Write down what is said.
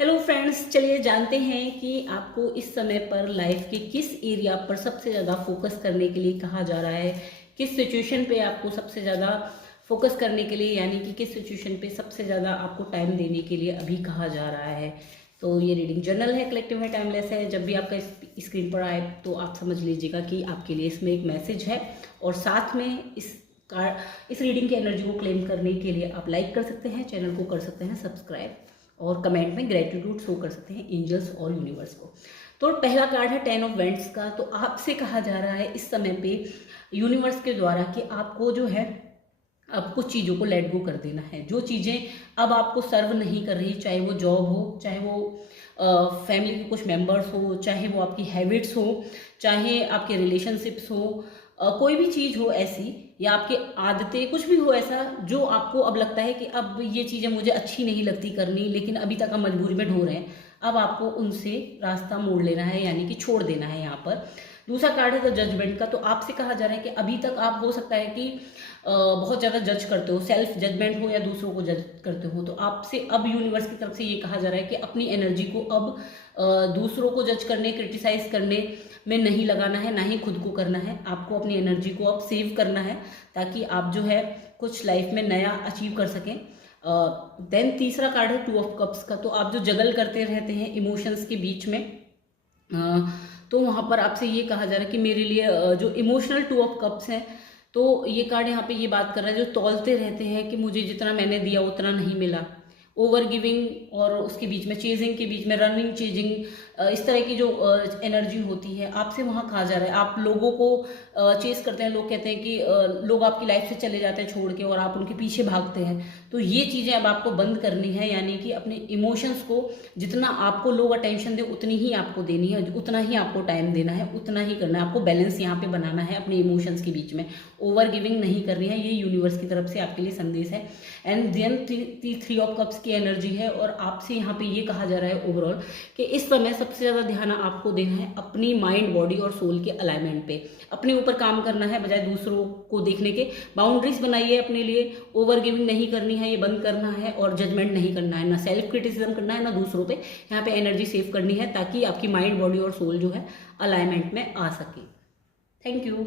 Hello friends, चलिए जानते हैं कि आपको इस समय पर लाइफ के किस एरिया पर सबसे ज़्यादा फोकस करने के लिए कहा जा रहा है। किस सिचुएशन पे आपको सबसे ज़्यादा फोकस करने के लिए, यानी कि किस सिचुएशन पे सबसे ज़्यादा आपको टाइम देने के लिए अभी कहा जा रहा है। तो ये रीडिंग जर्नल है, कलेक्टिव है, टाइमलेस है। जब भी आपका स्क्रीन पर आए तो आप समझ लीजिएगा कि आपके लिए इसमें एक मैसेज है, और साथ में इस रीडिंग की एनर्जी को क्लेम करने के लिए आप लाइक कर सकते हैं, चैनल को कर सकते हैं सब्सक्राइब, और कमेंट में ग्रेटिट्यूड शो कर सकते हैं एंजल्स और यूनिवर्स को। तो पहला कार्ड है 10 ऑफ वेंट्स का। तो आपसे कहा जा रहा है इस समय पे यूनिवर्स के द्वारा कि आपको जो है अब कुछ चीज़ों को लेट गो कर देना है। जो चीज़ें अब आपको सर्व नहीं कर रही, चाहे वो जॉब हो, चाहे वो फैमिली के कुछ मेंबर्स हो, चाहे वो आपकी हैबिट्स हो, चाहे आपके रिलेशनशिप्स हो, कोई भी चीज़ हो ऐसी, या आपके आदतें, कुछ भी हो ऐसा जो आपको अब लगता है कि अब ये चीज़ें मुझे अच्छी नहीं लगती करनी, लेकिन अभी तक हम मजबूरी में ढो रहे हैं। अब आपको उनसे रास्ता मोड़ लेना है, यानी कि छोड़ देना है यहाँ पर। दूसरा कार्ड है द जजमेंट का। तो आपसे कहा जा रहा है कि अभी तक आप, हो सकता है कि बहुत ज़्यादा जज करते हो, सेल्फ जजमेंट हो या दूसरों को जज करते हो। तो आपसे अब यूनिवर्स की तरफ से ये कहा जा रहा है कि अपनी एनर्जी को अब दूसरों को जज करने, क्रिटिसाइज करने में नहीं लगाना है, ना ही खुद को करना है। आपको अपनी एनर्जी को अब सेव करना है, ताकि आप जो है कुछ लाइफ में नया अचीव कर सकें। देन तीसरा कार्ड है 2 ऑफ कप्स का। तो आप जो जगल करते रहते हैं इमोशंस के बीच में, तो वहाँ पर आपसे ये कहा जा रहा है कि मेरे लिए जो इमोशनल 2 ऑफ कप्स हैं, तो ये कार्ड यहाँ पे ये बात कर रहा है जो तौलते रहते हैं कि मुझे जितना मैंने दिया उतना नहीं मिला, ओवर गिविंग, और उसके बीच में चेजिंग के बीच में रनिंग, चेजिंग, इस तरह की जो एनर्जी होती है, आपसे वहाँ कहा जा रहा है। आप लोगों को चेस करते हैं, लोग कहते हैं कि लोग आपकी लाइफ से चले जाते हैं छोड़ के और आप उनके पीछे भागते हैं। तो ये चीज़ें अब आपको बंद करनी है, यानी कि अपने इमोशंस को जितना आपको लोग अटेंशन दे उतनी ही आपको देनी है, उतना ही आपको टाइम देना है, उतना ही करना है। आपको बैलेंस यहाँ पे बनाना है अपने इमोशंस के बीच में, ओवर गिविंग नहीं करनी है। ये यूनिवर्स की तरफ से आपके लिए संदेश है। एंड देन 3 ऑफ कप्स की एनर्जी है, और आपसे यहाँ पे ये कहा जा रहा है ओवरऑल कि इस समय सबसे ज़्यादा ध्यान आपको देना है अपनी माइंड, बॉडी और सोल के अलाइनमेंट पे। अपने ऊपर काम करना है बजाय दूसरों को देखने के। बाउंड्रीज बनाइए अपने लिए, ओवर गिविंग नहीं करनी है, ये बंद करना है, और जजमेंट नहीं करना है, ना सेल्फ क्रिटिसिज्म करना है, ना दूसरों पे। यहाँ पे एनर्जी सेव करनी है ताकि आपकी माइंड, बॉडी और सोल जो है अलाइनमेंट में आ सके। Thank you.